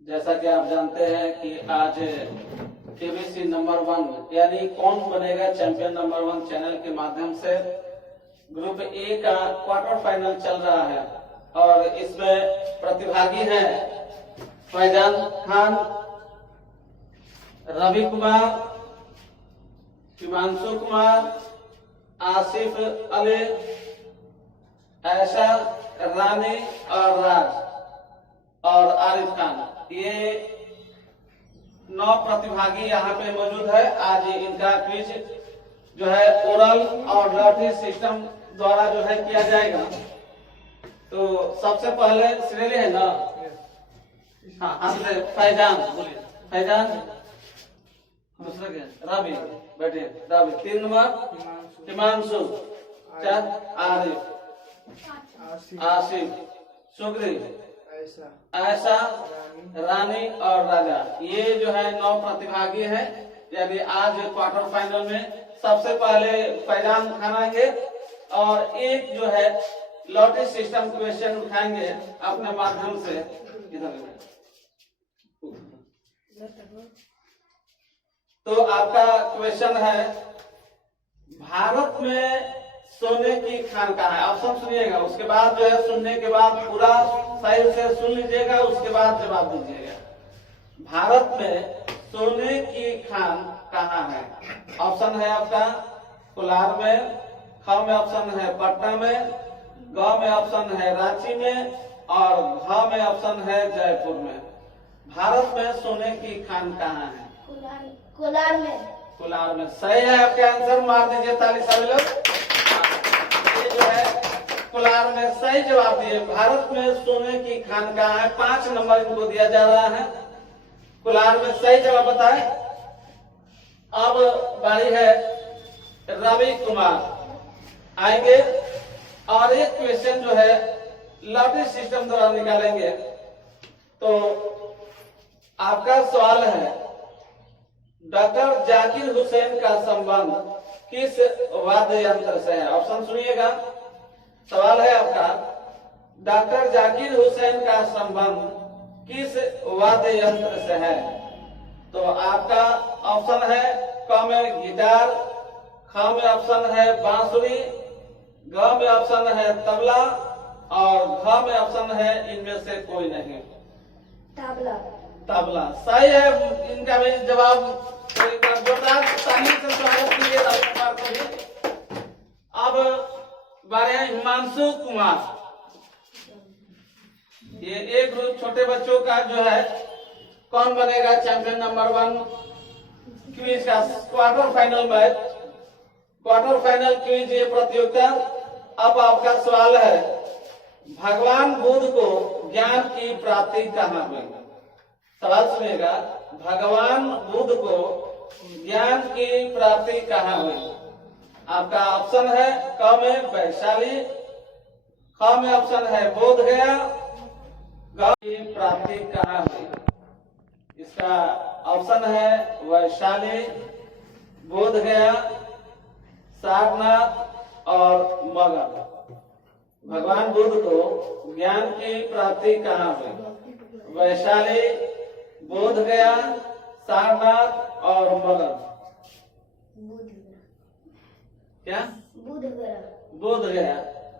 जैसा कि आप जानते हैं कि आज केबीसी नंबर 1 यानी कौन बनेगा चैंपियन नंबर 1 चैनल के माध्यम से ग्रुप ए का क्वार्टर फाइनल चल रहा है और इसमें प्रतिभागी हैं फैजान खान, रवि कुमार, हिमांशु कुमार, आसिफ अली, ऐशा रानी और राज और आरिफ खान। ये 9 प्रतिभागी यहाँ पे मौजूद है। आज इनका क्विज जो है ओरल और लॉटरी सिस्टम द्वारा जो है किया जाएगा। तो सबसे पहले श्रेणी है ना, हाँ फैजान बोलिए। फैजान, दूसरा क्या? रवि, बैठे रवि। 3 नंबर हिमांशु, 4 आरिफ, आसिफ, सुग्रीव, ऐसा रानी और राजा। ये जो है 9 प्रतिभागी हैं। यानी आज क्वार्टर फाइनल में सबसे पहले फैजान खान आएंगे और एक जो है लॉटरी सिस्टम क्वेश्चन उठाएंगे अपने माध्यम से। तो आपका क्वेश्चन है, भारत में सोने की खान कहाँ है? ऑप्शन सुनिएगा, उसके बाद जो है सुनने के बाद पूरा सही से सुन लीजिएगा, उसके बाद जवाब दीजिएगा। भारत में सोने की खान कहाँ है? ऑप्शन है आपका कोलार में, ख में ऑप्शन है पटना में, ग में ऑप्शन है रांची में और घ में ऑप्शन है जयपुर में। भारत में सोने की खान कहाँ है? कोलार में। कोलार में सही है आपका आंसर। मार दीजिए ताली सभी लोग। ये जो है कोलार में सही जवाब दिए। भारत में सोने की खान कहाँ है? 5 नंबर इनको दिया जा रहा है। कोलार में सही जवाब बताए। अब बारी है रवि कुमार आएंगे और एक क्वेश्चन जो है लॉटरी सिस्टम द्वारा निकालेंगे। तो आपका सवाल है, डॉक्टर जाकिर हुसैन का संबंध किस वाद्य यंत्र से है? ऑप्शन सुनिएगा। सवाल है आपका, डॉक्टर जाकिर हुसैन का संबंध किस वाद्य यंत्र से है? तो आपका ऑप्शन है क में गिटार, ख में ऑप्शन है बांसुरी, ग में ऑप्शन है तबला और घ में ऑप्शन है इनमें से कोई नहीं। तबला। तबला सही है। इनका भी जवाब एक बार जोरदार ताली से स्वागत कीजिए रवि कुमार को भी। अब बारे हैं हिमांशु कुमार। ये एक ग्रुप छोटे बच्चों का जो है कौन बनेगा चैंपियन नंबर 1 क्विज का quarter final match, quarter final quiz ये प्रतियोगिता। अब आपका सवाल है, भगवान बुद्ध को ज्ञान की प्राप्ति कहाँ हुई? सवाल सुनिएगा, भगवान बुद्ध को ज्ञान की प्राप्ति कहाँ हुई? आपका ऑप्शन है क में वैशाली, ख में ऑप्शन है बोध गया, ग की प्राप्ति कहाँ हुई? इसका ऑप्शन है वैशाली, बोध गया, सारनाथ और मगध। भगवान बुद्ध को ज्ञान की प्राप्ति कहाँ हुई? वैशाली, बोध गया, सारनाथ और मगध। क्या? बोध गया।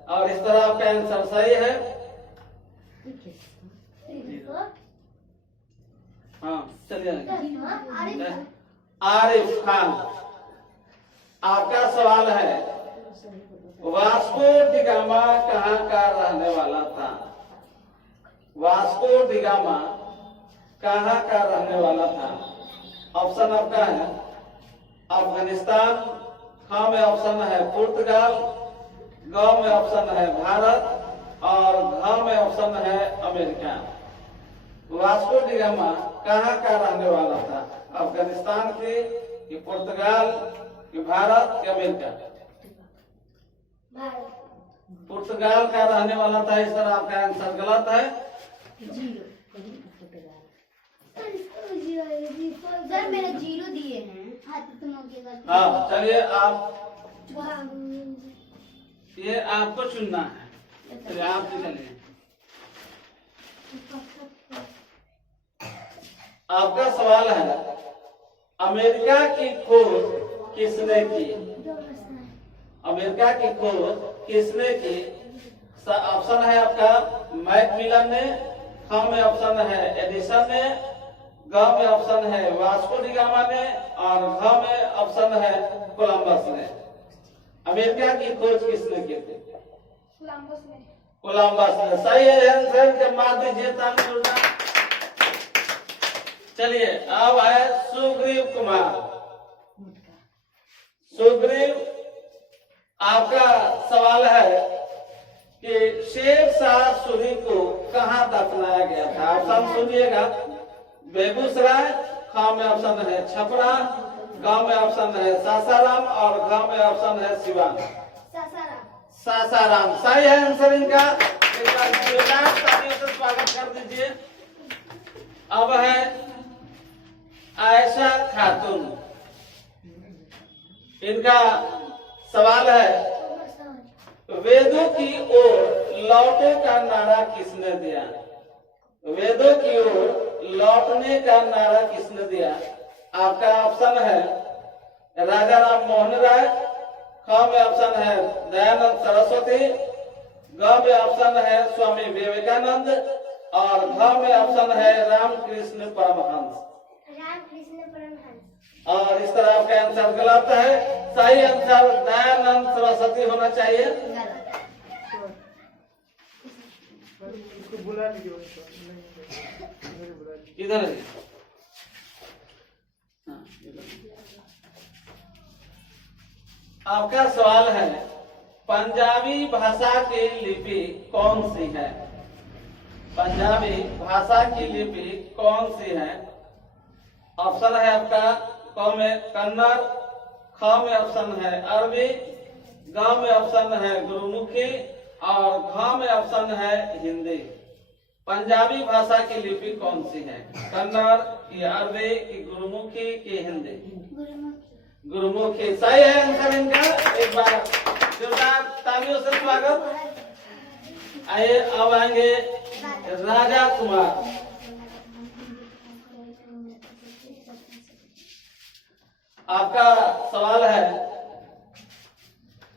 और इस तरह आपका आंसर सही है। हाँ चलिए। आरिफ खान, आपका सवाल है, वास्को डी गामा कहाँ का रहने वाला था? वास्को डी गामा कहाँ का रहने वाला था? ऑप्शन आपका है अफगानिस्तान, ख में ऑप्शन है पुर्तगाल, ग में ऑप्शन है भारत और घ में ऑप्शन है अमेरिका। वास्को डी गामा कहाँ का रहने वाला था? अफगानिस्तान की, कि पुर्तगाल, कि भारत, कि अमेरिका? पुर्तगाल का रहने वाला था। इस तरह आपका आंसर गलत है। सर मेरे 0 दिए हैं। हाँ चलिए, आप ये आपको चुनना है। चलिए आप निकलिए। आपका सवाल है, अमेरिका की खोज किसने की? अमेरिका की खोज किसने की? ऑप्शन है आपका मैकमिलन ने, ख में ऑप्शन है एडिसन ने, ग में ऑप्शन है वास्को डी गामा ने, और घ में ऑप्शन है कोलंबस ने। अमेरिका की खोज किसने की थी? कोलंबस ने। कोलंबस ने सही आंसर के मार दीजिए ताली। चलिए अब है सुग्रीव कुमार। सुग्रीव, आपका सवाल है कि शेर शाह सूरी को कहां दफनाया गया था? ऑप्शन सुनिएगा, बेगूसराय, ख में ऑप्शन है छपरा, ग में ऑप्शन है सासाराम, और घ में ऑप्शन है सिवान। सासाराम सही है आंसर इनका। एक बार जोरदार तालियों से स्वागत कर दीजिए। अब है आयशा खातून। इनका सवाल है, वेदों की ओर लौटे का नारा किसने दिया? वेदों की ओर लौटने का नारा किसने दिया? आपका ऑप्शन है राजा राम मोहन राय, ख में ऑप्शन है दयानंद सरस्वती, ग में ऑप्शन है स्वामी विवेकानंद, और घ में ऑप्शन है रामकृष्ण परमहंस। और इस तरह आपका आंसर गलत है। सही आंसर दयानंद सरस्वती होना चाहिए। इधर है। आपका सवाल है, पंजाबी भाषा की लिपि कौन सी है? पंजाबी भाषा की लिपि कौन सी है? ऑप्शन है आपका क में कन्नड़, ख में ऑप्शन है अरबी, ग में ऑप्शन है गुरुमुखी, और घ में ऑप्शन है हिंदी। पंजाबी भाषा की लिपि कौन सी है? कन्नड़ की अरबी की गुरुमुखी की हिंदी? गुरुमुखी सही है आंसर इनका। एक बार जोरदार तालियों से स्वागत। आइए अब आएंगे राजा कुमार। आपका सवाल है,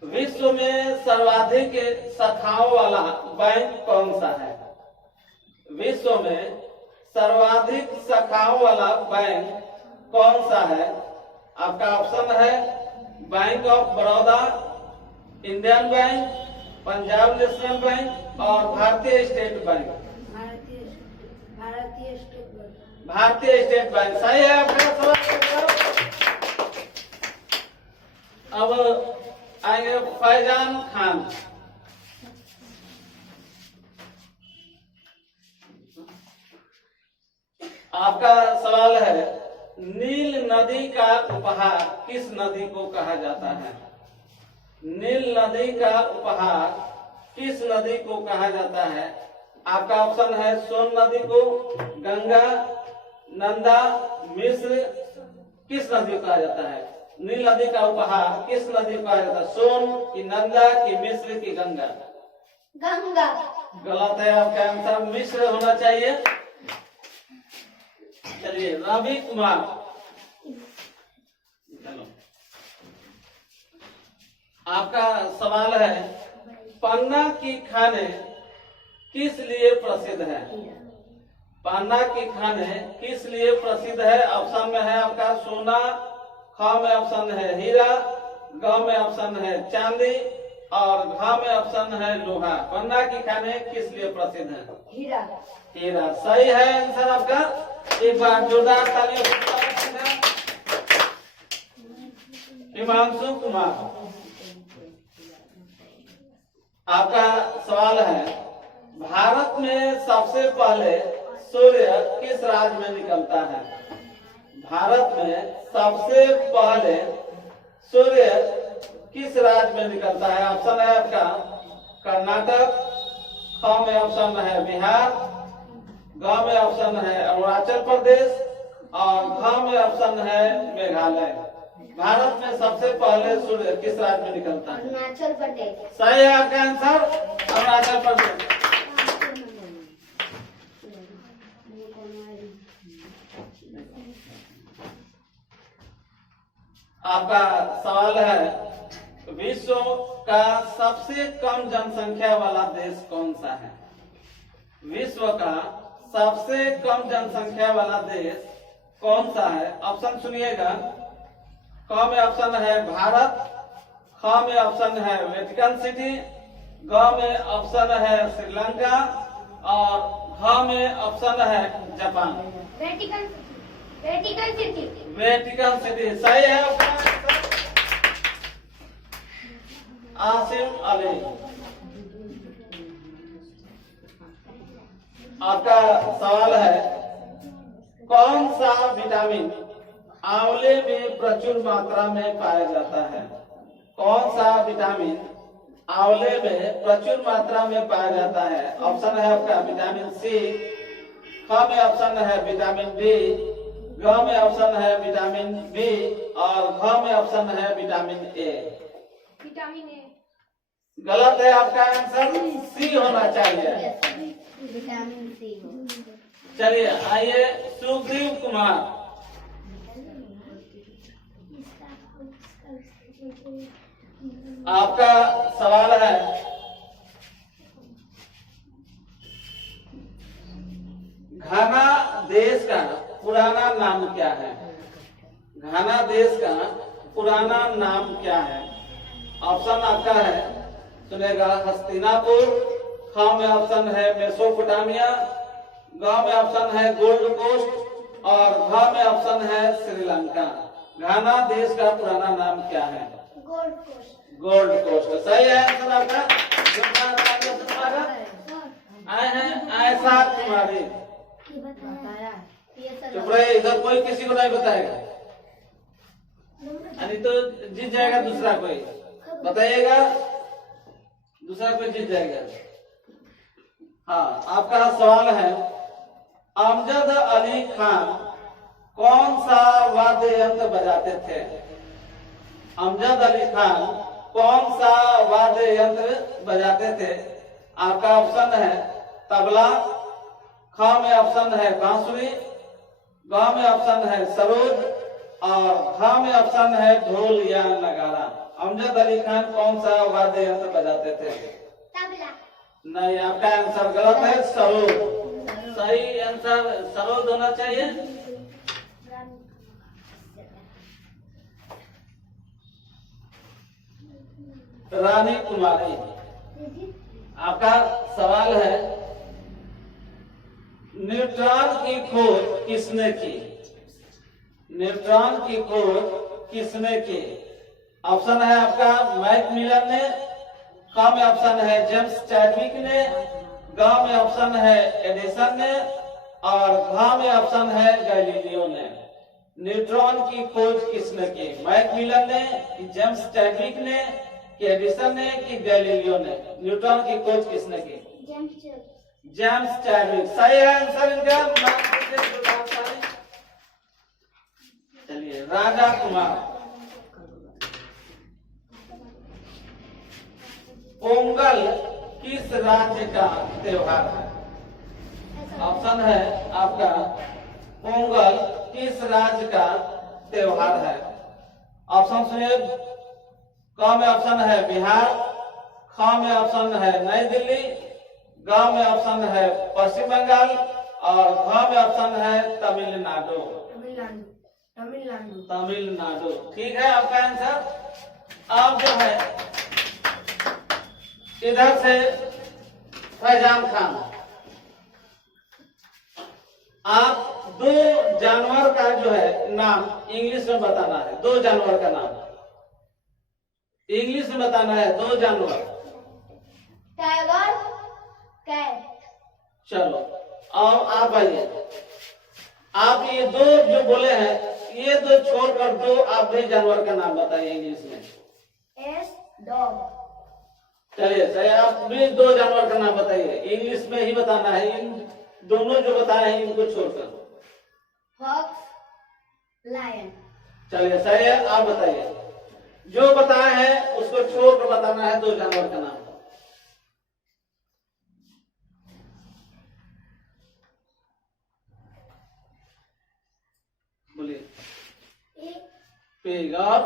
विश्व में सर्वाधिक शाखाओं वाला बैंक कौन सा है? विश्व में सर्वाधिक शाखाओं वाला बैंक कौन सा है? आपका ऑप्शन है bank of Baroda, Indian bank, Punjab national bank, और भारतीय स्टेट बैंक। भारतीय स्टेट बैंक सही है आपका सवाल। अब आएंगे फैजान खान। आपका सवाल है, नील नदी का उपहार किस नदी को कहा जाता है? नील नदी का उपहार किस नदी को कहा जाता है? आपका ऑप्शन है सोन नदी को, गंगा, नंदा, मिस्र। किस नदी को कहा जाता है? नील नदी का उपहार किस नदी को कहा जाता है? सोन की, नंदा की, मिस्र की, गंगा? गंगा। गलत है आपका आंसर, मिस्र होना चाहिए। चलिए रवि कुमार। चलो आपका सवाल है, पन्ना की खाने किस लिए प्रसिद्ध है? पन्ना की खाने किस लिए प्रसिद्ध है? ऑप्शन में है आपका सोना, ख में ऑप्शन है हीरा, ग में ऑप्शन है चांदी, और घ में ऑप्शन है लोहा। पन्ना की खाने किस लिए प्रसिद्ध है? हीरा। हीरा सही है आंसर आपका। एक बार जोरदार तालियों से हिमांशु कुमार। आपका सवाल है, भारत में सबसे पहले सूर्य किस राज्य में निकलता है? भारत में सबसे पहले सूर्य किस राज्य में निकलता है? ऑप्शन है आपका कर्नाटक, ख में ऑप्शन है बिहार, ग में ऑप्शन है अरुणाचल प्रदेश, और घ में ऑप्शन है मेघालय। भारत में सबसे पहले सूर्य किस राज्य में निकलता है? अरुणाचल प्रदेश। सही है आपका आंसर, अरुणाचल प्रदेश। आपका सवाल है, विश्व का सबसे कम जनसंख्या वाला देश कौन सा है? विश्व का सबसे कम जनसंख्या वाला देश कौन सा है? ऑप्शन सुनिएगा। क में ऑप्शन है भारत, ख में ऑप्शन है वेटिकन सिटी, ग में ऑप्शन है श्रीलंका और घ में ऑप्शन है Japan. Vatican city. Vatican city. Vatican city सही है आपका आंसर। आसिम अली। आपका सवाल है, कौन सा विटामिन आंवले में प्रचुर मात्रा में पाया जाता है? कौन सा विटामिन आंवले में प्रचुर मात्रा में पाया जाता है? ऑप्शन है आपका विटामिन सी, ख में ऑप्शन है विटामिन बी, ग में ऑप्शन है विटामिन बी और घ में ऑप्शन है विटामिन ए। Vitamin A. गलत है आपका आंसर, सी होना चाहिए। Vitamin C. चलिए आइए सुग्रीव कुमार। आपका सवाल है, घाना देश का पुराना नाम क्या है? घाना देश का पुराना नाम क्या है? ऑप्शन आपका है, सुनेगा, हस्तिनापुर, ख में ऑप्शन है मेसोपोटामिया, ग में ऑप्शन है गोल्ड कोस्ट और घ में ऑप्शन है श्रीलंका। घाना देश का पुराना नाम क्या है? Gold coast. गोल्ड कोस्ट सही है आंसर आपका। आए हैं ऐसा तुम्हारी। चुप रहे, इधर कोई किसी को नहीं बताएगा, नहीं तो जीत जाएगा दूसरा कोई। बताइएगा, दूसरा कोई जीत जाएगा। हाँ, आपका सवाल है, अमजद अली खान कौन सा वाद्य यंत्र बजाते थे? अमजद अली खान कौन सा वाद्य यंत्र बजाते थे? आपका ऑप्शन है तबला, ख में ऑप्शन है बांसुरी, ग में ऑप्शन है सरोद और घ में ऑप्शन है ढोल या नगारा। अमजद अली खान कौन सा वाद्य यंत्र बजाते थे? तबला। नहीं, आपका आंसर गलत है, सरोद। सही आंसर सरोद होना चाहिए। रानी कुमारी। आपका सवाल है, न्यूट्रॉन की खोज किसने की? न्यूट्रॉन की खोज किसने की? ऑप्शन है आपका मैकमिलन ने, ख में ऑप्शन है जेम्स चैडविक ने, ग में ऑप्शन है एडिसन ने और घ में ऑप्शन है गैलीलियो ने। न्यूट्रॉन की खोज किसने की? मैकमिलन ने कि जेम्स चैडविक ने कि एडिसन ने कि गैलीलियो ने? न्यूट्रॉन की खोज किसने की? जेम्स चैडविक सही है आंसर इनका। चलिए राजा कुमार। पोंगल किस राज्य का त्योहार है? ऑप्शन है आपका, पोंगल किस राज्य का त्योहार है? ऑप्शन सुनिए, क में ऑप्शन है बिहार, ख में ऑप्शन है नई दिल्ली, ग में ऑप्शन है पश्चिम बंगाल और घ में ऑप्शन है तमिलनाडु। तमिलनाडु ठीक है आपका आंसर। अब जो है इधर से फैजान खान, आप दो जानवर का जो है नाम इंग्लिश में बताना है। दो जानवर का नाम इंग्लिश में बताना है, दो जानवर। Tiger, cat. चलो अब आप आइए, आप ये दो जो बोले हैं ये दो छोड़कर दो आप भी जानवर का नाम बताइए इंग्लिश में। S dog. चलिए सही, आप भी दो जानवर का नाम बताइए, इंग्लिश में ही बताना है। इन दोनों जो बताए हैं इनको छोड़कर। Fox, lion. चलिए सही है, आप बताइए, जो बताए हैं उसको छोड़कर बताना है दो जानवर का नाम। पिग और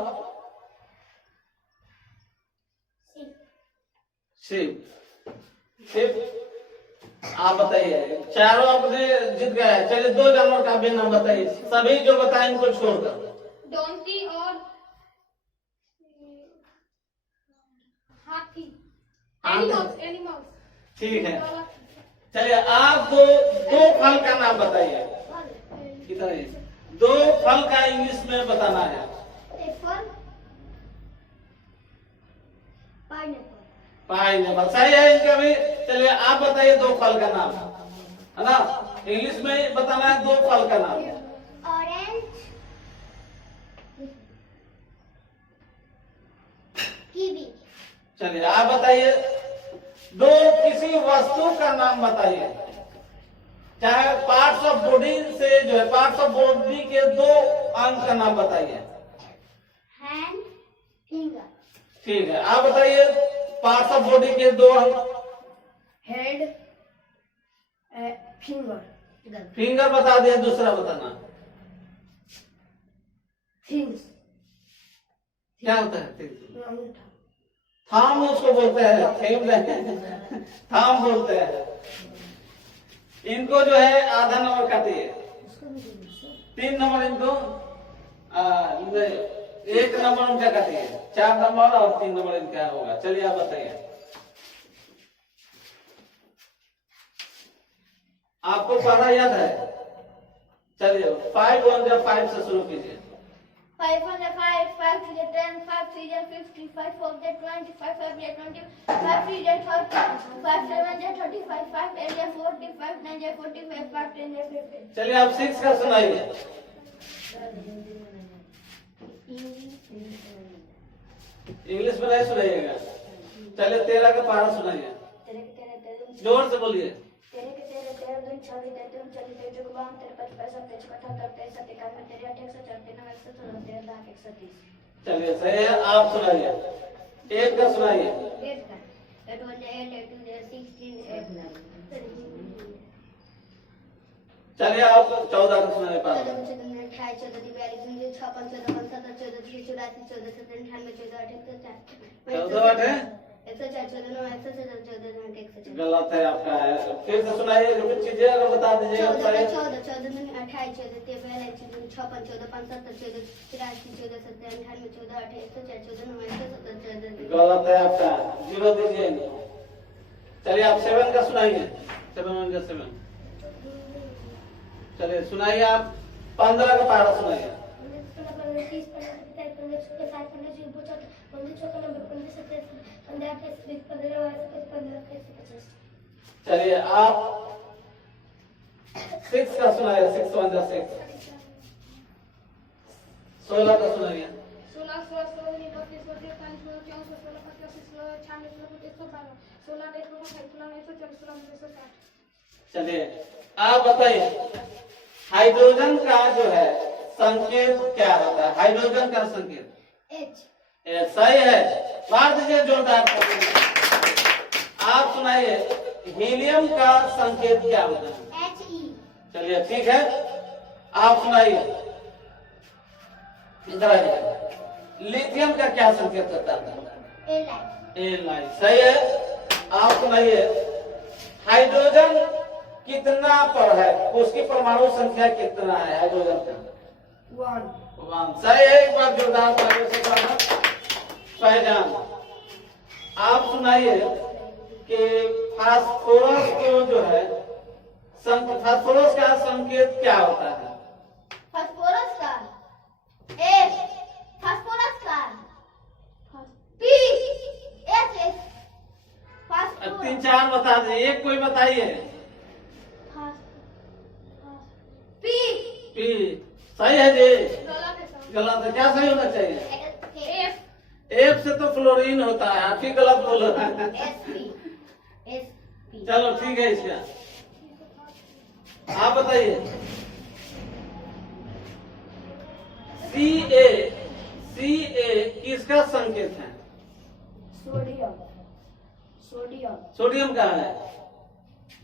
sheep, शिप। आप बताइए, चारों अपने जीत गए हैं। चलिए दो जानवर का भी नाम बताइए, सभी जो बताएं इनको छोड़कर। डोंकी और हाथी। Animals animals. ठीक है, चलिए आप दो फल का नाम बताइए। कितना है? दो फल का इंग्लिश में बताना है। apple, pineapple, पाइनएप्पल सही है इनका भी। चलिए आप बताइए दो फल का नाम, है ना, इंग्लिश में बताना है दो फल का नाम। orange, kiwi, चलिए आप बताइए दो किसी वस्तु का नाम बताइए, चाहे पार्ट्स ऑफ बॉडी से जो है, पार्ट्स ऑफ बॉडी के दो अंग का नाम बताइए। hand, finger, ठीक है, आप बताइए पार्ट्स ऑफ बॉडी के दो अंग। head, finger, फिंगर बता दिया, दूसरा बताना things, क्या होता है। अंगूठा, थाम उसको बोलते हैं, थेम नहीं, थाम बोलते हैं। इनको जो है आधा नंबर काटिए, 3 नंबर इनको, एक नंबर उनका काटिए, 4 नंबर और 3 नंबर इनका होगा। चलिए आप बताइए, आपको पढ़ा याद है। चलिए 5 1 या 5 से शुरू कीजिए। 5 1 5, 5 2 10, 5 3 50, 5 4 20, 5 5 20, 5 3 30, 5 7 35, 5 8 40, 5 9 45, 5 10 50। चलिए आप 6 का सुनाइए। इंग्लिश में नहीं सुनाइएगा। चलिए 13 का पहाड़ा सुनाइए, जोर से बोलिए। चलिए सही है, आप सुनाइए। 8 का सुनाइए। चलिए आप 14 का सुनाइए। गलत है आपका है, फिर से सुनाइए, रिपीट कीजिए और बता दीजिएगा। 14 14 14 28 14 43 56 14 75 14 84 14 97 98 14 104 14 9 गलत है आपका, 0 दीजिए। चलिए आप 7 का सुनाइए। 7 चलिए सुनाइए आप 15 का पहाड़ा सुनाइए। चलिए आप 6 का सुनाइए। 6 1 6 16 का सुनाइए। 16 16 16 29 30 31 34 16 95 96 96 112 16 140 16 चलिए आप बताइए हाइड्रोजन का जो है संकेत क्या होता है। हाइड्रोजन का संकेत सही है, मार दीजिए जोरदार। आप सुनाइए हीलियम का संकेत क्या होता है। चलिए ठीक है, आप सुनाइए। इधर आइए, लिथियम का क्या संकेत होता है। एलाइट सही है। आप सुनाइए हाइड्रोजन कितना पर है, उसकी परमाणु संख्या कितना है हाइड्रोजन का। 1 सही है। एक बार जोरदार तालियों से स्वागत पहचान। आप सुनाइए कि फास्फोरस को जो है फास्फोरस का संकेत क्या होता है। फास्फोरस का फास्फोरस का पी एस फास्फोरस 3 4 बता दीजिए, एक कोई बताइए। पी पी सही है जी। गलत है सर। गलत है, क्या सही होना चाहिए। एफ एफ से तो फ्लोरीन होता है, आप ही गलत बोल रहे हैं। चलो ठीक है, इसका आप बताइए। सी ए किसका संकेत है। सोडियम का है,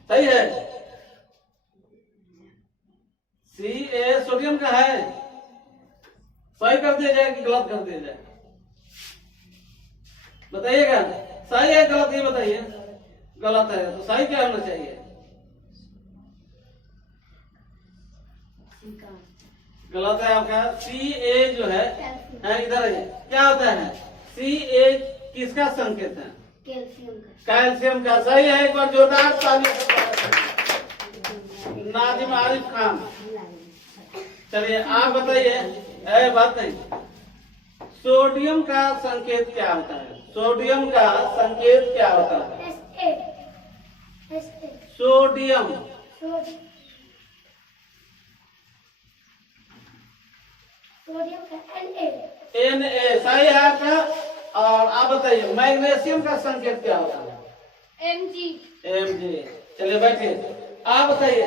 सही है। Ca सोडियम का है, सही कर दिया जाए कि गलत कर दिया जाए? बताइएगा, सही है गलत ये बताइए। गलत है तो सही क्या होना चाहिए? गलत है आपका। CA जो है इधर है, क्या होता है? CA किसका संकेत है? कैल्शियम का। सही है, एक बार जोरदार ताली नाजिम आरिफ खान। चलिए आप बताइए, बात नहीं, सोडियम का संकेत क्या होता है? सोडियम का संकेत क्या होता है? Sodium Na। सही है आपका। और आप बताइए मैग्नीशियम का संकेत क्या होता है? Mg। चलिए बैठिए, आप बताइए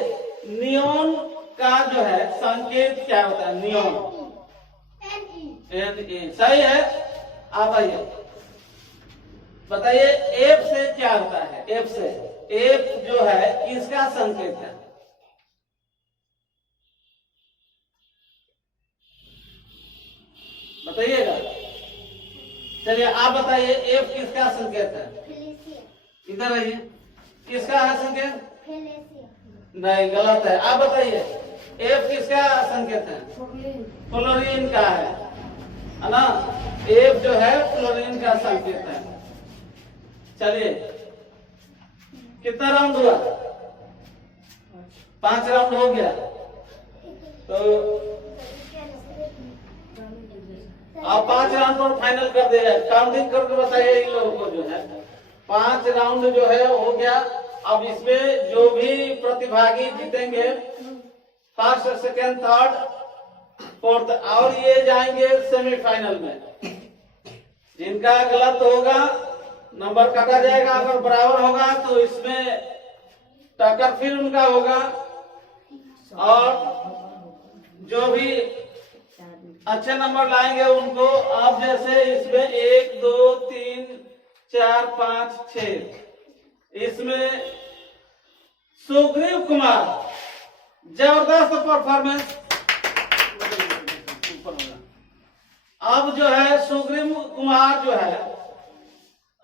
नियोन का जो है संकेत क्या होता है? Neon Ne। सही है। आप आइए बताइए F से क्या होता है? F से, F जो है किसका संकेत है? बताइएगा। चलिए आप बताइए F किसका संकेत है? इधर आइए, किसका है संकेत? नहीं, गलत है। आप बताइए F किसका संकेत है? फ्लोरीन का है ना? F जो है फ्लोरीन का संकेत है। चलिए कितना राउंड हुआ? 5 राउंड हो गया। तो आप 5 राउंड पर फाइनल कर दे रहे, काउंटिंग करके बताइए इन लोगों को जो है। 5 राउंड जो है हो गया। अब इसमें जो भी प्रतिभागी जीतेंगे फर्स्ट, सेकेंड, थर्ड, फोर्थ, और ये जाएंगे सेमीफाइनल में। जिनका गलत होगा नंबर काटा जाएगा, अगर बराबर होगा तो इसमें टक्कर फिर उनका होगा। और जो भी अच्छे नंबर लाएंगे उनको, आप जैसे इसमें 1 2 3 4 5 6, इसमें सुग्रीव कुमार जबरदस्त परफॉर्मेंस। अब जो है सुग्रीव कुमार जो है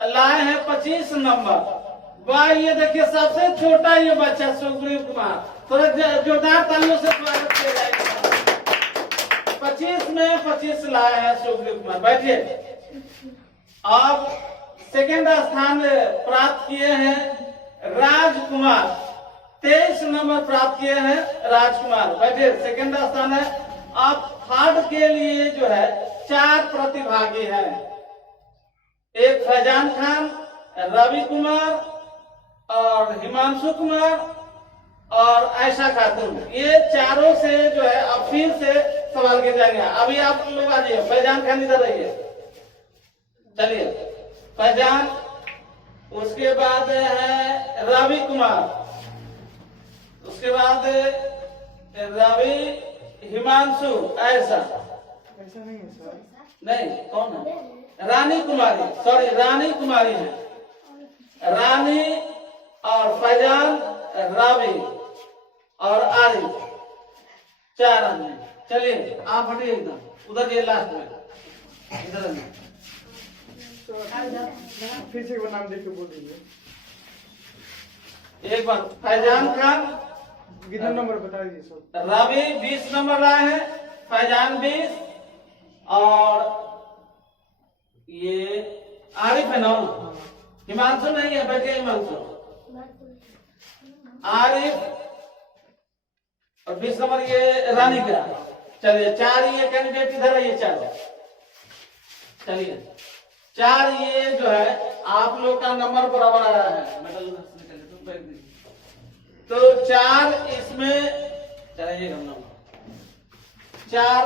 लाए हैं 25 नंबर। वाह, ये देखिए सबसे छोटा ये बच्चा सुग्रीव कुमार, थोड़ा जोरदार तालियों से स्वागत किया जाएगा। 25 में 25 लाए हैं सुग्रीव कुमार। बैठिए। अब सेकेंड स्थान प्राप्त किए हैं राजकुमार, 23 नंबर प्राप्त किए हैं राजकुमार। बैठिए, सेकेंड स्थान है। अब थर्ड के लिए जो है 4 प्रतिभागी हैं। एक फैजान खान, रवि कुमार और हिमांशु कुमार और आयशा खातून, ये चारों से जो है अब फिर से सवाल किए जाएंगे। अभी आप लोग आ जाइए, फैजान खान इधर रहिए। चलिए फैजान, उसके बाद है रवि कुमार, उसके बाद रवि, हिमांशु, आयशा नहीं है सर। नहीं, कौन है? रानी कुमारी, सॉरी रानी कुमारी है। रानी और फैजान, रवि और आरिफ, 4 आदमी। चलिए आप हटिए एकदम उधर, ये लास्ट में इधर। फिर से एक बार नाम देख के बोल दीजिए। एक बार फैजान खान, कितना नंबर बता दीजिए सर। रवि 20 नंबर लाए हैं, फैजान 20, और ये आरिफ है ना? हिमांशु नहीं है, बैठे हिमांशु, आरिफ और 20 नंबर ये रानी का। चलिए 4 ये कैंडिडेट इधर है, ये 4। चलिए 4 ये जो है आप लोग का नंबर बराबर आ रहा है। मेडल तो 4 इसमें चलिए, 4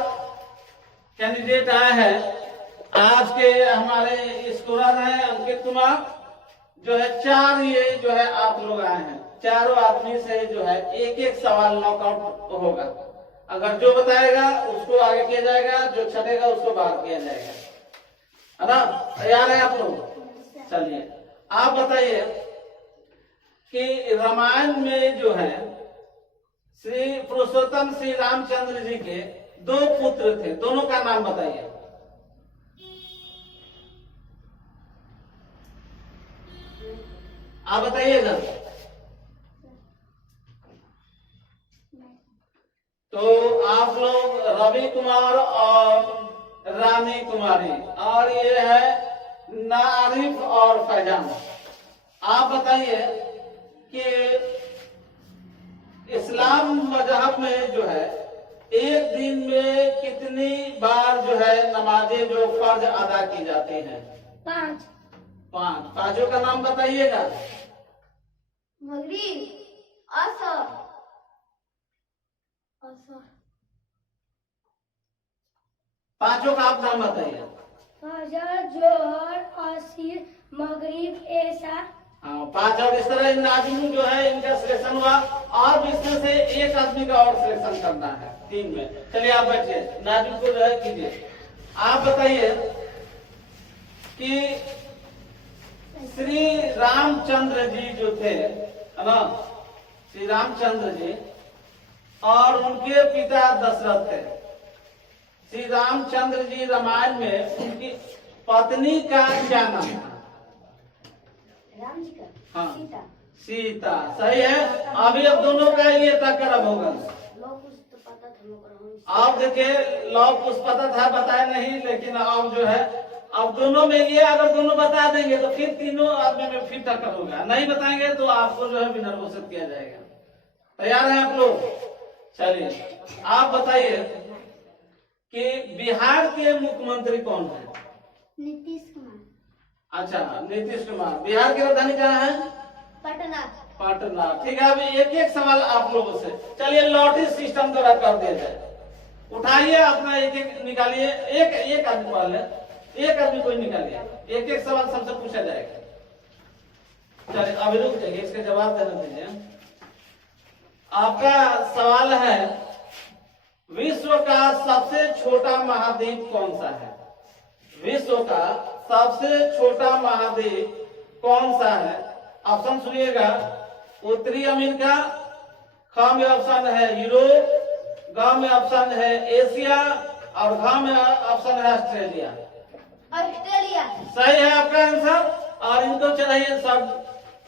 कैंडिडेट आए हैं। आज के हमारे स्कोरर हैं अंकित कुमार, जो है 4 ये जो है आप लोग आए हैं। चारों आदमी से जो है एक एक सवाल नॉकआउट होगा। अगर जो बताएगा उसको आगे किया जाएगा, जो छटेगा उसको बाहर किया जाएगा, है ना? तैयार है आप लोग? चलिए आप बताइए कि रामायण में जो है श्री पुरुषोत्तम श्री रामचंद्र जी के 2 पुत्र थे, दोनों का नाम बताइए। आप बताइएगा। तो आप लोग रवि कुमार और रानी कुमारी, और ये है नारिफ और फैजान। आप बताइए कि इस्लाम मजहब में जो है एक दिन में कितनी बार जो है नमाजें जो फर्ज अदा की जाती हैं? 5। 5। पांचों का नाम बताइएगा। मगरिब, असर, पांचों का आप नाम बताइए। फजर, जोहर, असर, मगरिब, ऐशा। हाँ, 5। और इस तरह नाजिम जो है इनका सिलेक्शन हुआ, और भी इसमें से एक आदमी का और सिलेक्शन करना है 3 में। चलिए आप बैठिए, नाजिम को जो है कीजिए। आप बताइए कि श्री रामचंद्र जी जो थे, है ना, श्री रामचंद्र जी और उनके पिता दशरथ थे। श्री रामचंद्र जी रामायण में उनकी पत्नी का क्या नाम था? राम जी का? हाँ, सीता। सीता। सही है। अभी अब दोनों का ये टक्कर अब होगा। लोग कुछ तो पता था मगर आप देखिए, लोग कुछ पता था, बताया नहीं, लेकिन अब जो है अब दोनों में ये अगर दोनों बता देंगे तो फिर तीनों आदमी में फिर टक्कर होगा। नहीं बताएंगे तो आपको जो है विनर घोषित किया जाएगा। तैयार हैं आप लोग? चलिए आप बताइए कि बिहार के मुख्यमंत्री कौन है? नीतीश कुमार। अच्छा, नीतीश कुमार। बिहार की राजधानी कहाँ है? पटना। पटना। ठीक है, अभी एक एक सवाल आप लोगों से। चलिए लॉटरी सिस्टम द्वारा कर दिया जाए। उठाइए अपना एक एक निकालिए, एक आदमी वाले, एक आदमी कोई निकालिए, एक एक सवाल सबसे पूछा जाएगा। चलिए अभी रुक जाइए, इसके जवाब देने दीजिए। आपका सवाल है, विश्व का सबसे छोटा महाद्वीप कौन सा है? विश्व का सबसे छोटा महाद्वीप कौन सा है? ऑप्शन सुनिएगा। उत्तरी अमेरिका, ख में ऑप्शन है यूरोप, ग में ऑप्शन है एशिया, और घ में ऑप्शन है ऑस्ट्रेलिया। ऑस्ट्रेलिया। सही है आपका आंसर। और इनको चलाइए सब।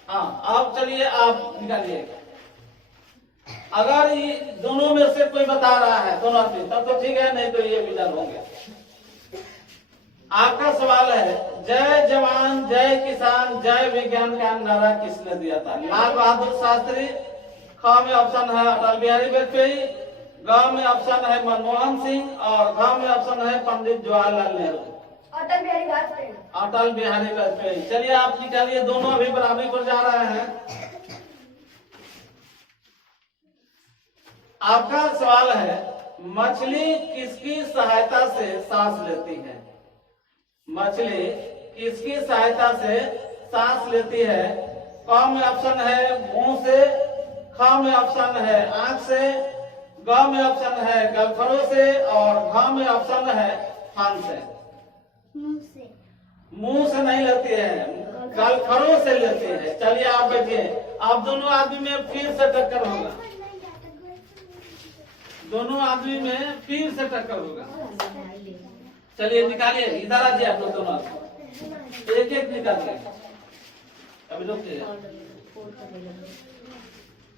हाँ, अब चलिए आप निकालिए। अगर ये दोनों में से कोई बता रहा है, दोनों आदमी, तब तो ठीक है, नहीं तो ये विनर होंगे। आपका सवाल है, जय जवान जय किसान जय विज्ञान का नारा किसने दिया था? लाल बहादुर शास्त्री, ख में ऑप्शन है अटल बिहारी वाजपेयी, ग में ऑप्शन है मनमोहन सिंह, और घ में ऑप्शन है पंडित जवाहरलाल नेहरू। अटल बिहारी वाजपेयी। अटल बिहारी वाजपेयी। चलिए आप निकालिए, दोनों अभी बराबरी पर जा रहे हैं। आपका सवाल है, मछली किसकी सहायता से सांस लेती है? मछली किसकी सहायता से सांस लेती है? क में ऑप्शन है मुंह से, ख में ऑप्शन है आंख से, ग में ऑप्शन है गलफड़ों से, और घ में ऑप्शन है फन से। मुंह से। मुंह से नहीं लेती है, गलफड़ों से लेती है। चलिए आप बैठिए, आप दोनों आदमी में फिर से टक्कर होगा। दोनों आदमी में फिर से टक्कर होगा। चलिए निकालिए, इधर आ जाइए आप लोग दोनों आदमी, एक एक निकालिए। अभी रुकिए,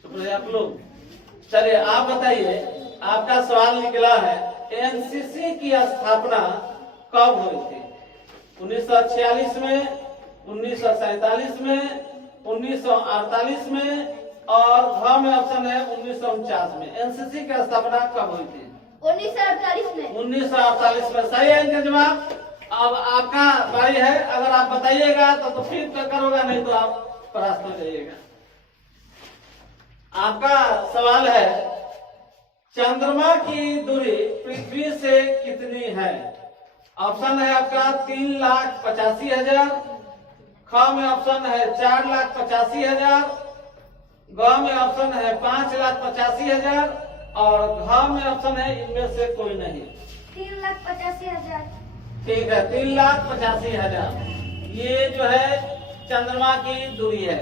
चुप रहिए आप लोग। चलिए आप बताइए, आपका सवाल निकला है, एनसीसी की स्थापना कब हुई थी? 1946 में, 1947 में, 1948 में, और घ में ऑप्शन है 1949 में। एनसीसी की स्थापना कब हुई थी? 1948 में। 1948 में। सही है इनका जवाब। अब आपका बारी है, अगर आप बताइएगा तो फिर टक्कर होगा, नहीं तो आप परास्त हो जाइएगा। आपका सवाल है, चंद्रमा की दूरी पृथ्वी से कितनी है? ऑप्शन है आपका 3,85,000, ख में ऑप्शन है 4,85,000, ग में ऑप्शन है 5,85,000, और घ में ऑप्शन है इनमें से कोई नहीं। 3,85,000। ठीक है, 3,85,000 ये जो है चंद्रमा की दूरी है।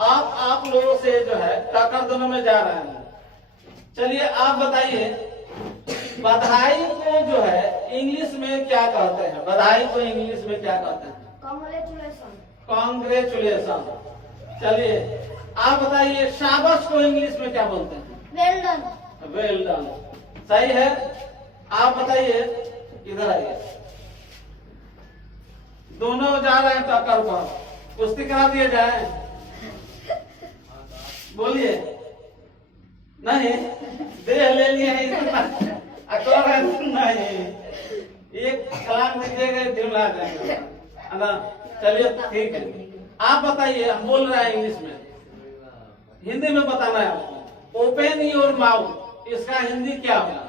आप लोगों से जो है टक्कर दोनों में जा रहे हैं। चलिए आप बताइए, बधाई को जो है इंग्लिश में क्या कहते हैं? बधाई को इंग्लिश में क्या कहते हैं? Congratulations. कांग्रेचुलेशन। चलिए आप बताइए शाबाश को इंग्लिश में क्या बोलते हैं? Well done. Well done. सही है। आप बताइए, इधर आइए। दोनों जा रहे हैं टक्कर पर, कुश्ती करा दिए जाए? बोलिए। नहीं, देह ले लिए हैं इतना अकड़ है नहीं, एक छलांग दीजिएगा ढिमला जाएगा, है ना? चलिए ठीक है। आप बताइए, हम बोल रहे हैं इंग्लिश में, हिंदी में बताना है आपको। ओपन योर माउथ, इसका हिंदी क्या होगा?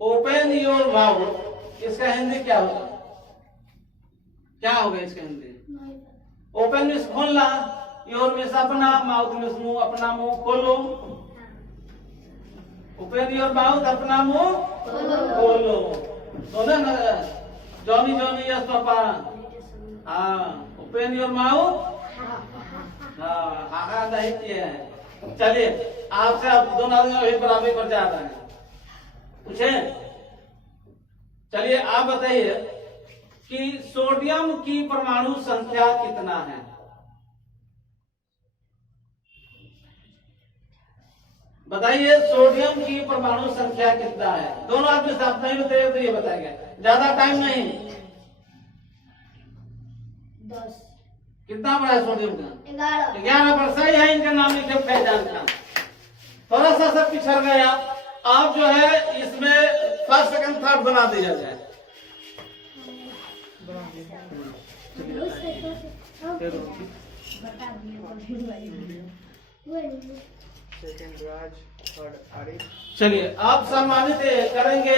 ओपन योर माउथ, इसका हिंदी क्या होगा? क्या होगा इसका हिंदी? ओपन मीन्स खोलना, योर मीन्स अपना, माउथ मीन्स मुंह, अपना मुंह खोलो। ओपन योर माउथ, अपना मुंह खोलो। सुना ना, जॉनी जॉनी यस पापा। हाँ, ओपन योर माउथ। हाँ नहीं किए हैं। चलिए आपसे आप दोनों आदमी बराबरी पर जा रहे हैं, पूछे? चलिए आप बताइए कि सोडियम की परमाणु संख्या कितना है? बताइए सोडियम की परमाणु संख्या कितना है? दोनों आदमी से आप नहीं बताइए तो ये बताएंगे, ज्यादा टाइम नहीं। 10. कितना बड़ा है सोडियम का? 11. 11 पर सही है। इनका नाम लिखे फैजान खान। थोड़ा सा सब पिछड़ गए आप जो है इसमें फर्स्ट सेकंड थर्ड बना दिया जाए। सेकंड राज, थर्ड आरिफ। चलिए आप सम्मानित करेंगे,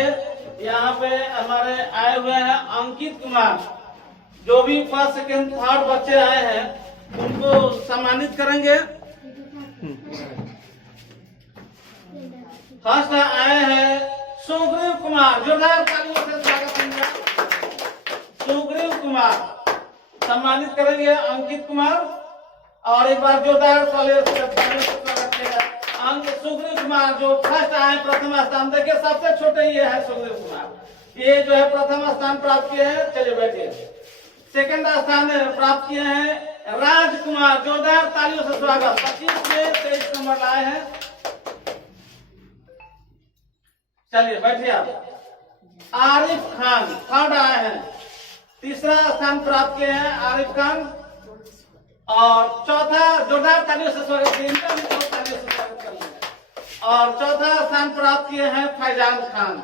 यहाँ पे हमारे आए हुए हैं अंकित कुमार। जो भी फर्स्ट सेकंड थर्ड बच्चे आए हैं उनको सम्मानित करेंगे। फर्स्ट आए हैं सुग्रीव कुमार, जोरदार तालियों से स्वागत है। सुग्रीव कुमार सम्मानित करेंगे अंकित कुमार, और एक बार जोरदार तालियों से स्वागत किया। अंक सुग्रीव कुमार जो फर्स्ट आए प्रथम स्थान, देखिए सबसे छोटे ये है सुग्रीव कुमार, ये जो है प्रथम स्थान प्राप्त किए हैं। चलिए बैठिए। सेकंड स्थान प्राप्त किए हैं राजकुमार, जोरदार तालियों से स्वागत। 25 में 23 नंबर लाए हैं। चलिए बैठिए आप। आरिफ खान थर्ड आए हैं, तीसरा स्थान प्राप्त किए हैं आरिफ खान, और चौथा, जोरदार तालियों से स्वागत कीजिए, तालियों से स्वागत कर लेंगे। और चौथा स्थान प्राप्त किए हैं फैजान खान,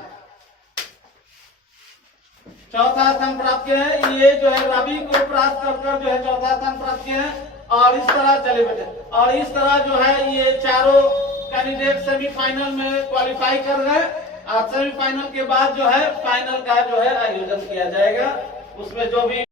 चौथा स्थान प्राप्त किए हैं। ये जो है रवि को प्राप्त कर जो है चौथा स्थान प्राप्त किए हैं। और इस तरह चले बेटे, और इस तरह जो है ये चारों कैंडिडेट सेमीफाइनल में क्वालिफाई कर गए। और सेमीफाइनल के बाद जो है फाइनल का जो है आयोजन किया जाएगा, उसमें जो भी